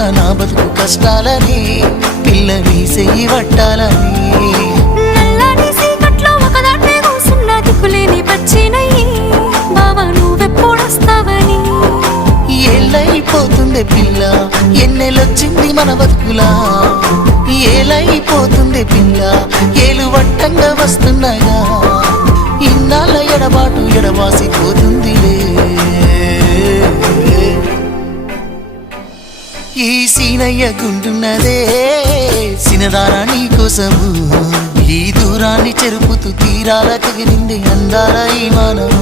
పడుతున్న నా బతుకు కష్టాలని పిల్లని చెయ్యి పట్టాలని నల్లని సీకట్లో ఒకదాన్నే కూసున్న దిక్కులేని పచ్చినయ్యి బావా నువ్వెప్పుడొస్తావని ఏళ్ళైపోతుంది పిల్ల ఎన్నెలొచ్చింది మన బతుకులా ఏలైపోతుంది పిల్ల ఏలు వట్టంగా వస్తున్నాగా ఇన్నాళ్ళ ఎడబాటు ఎడవాసిపోతుందిలే ఈ సీనయ్య గుంటున్నదే సినదారా నీ కోసము ఈ దూరాన్ని చెరుపుతూ తీరాల తెగిరింది అందాల ఈ మానవు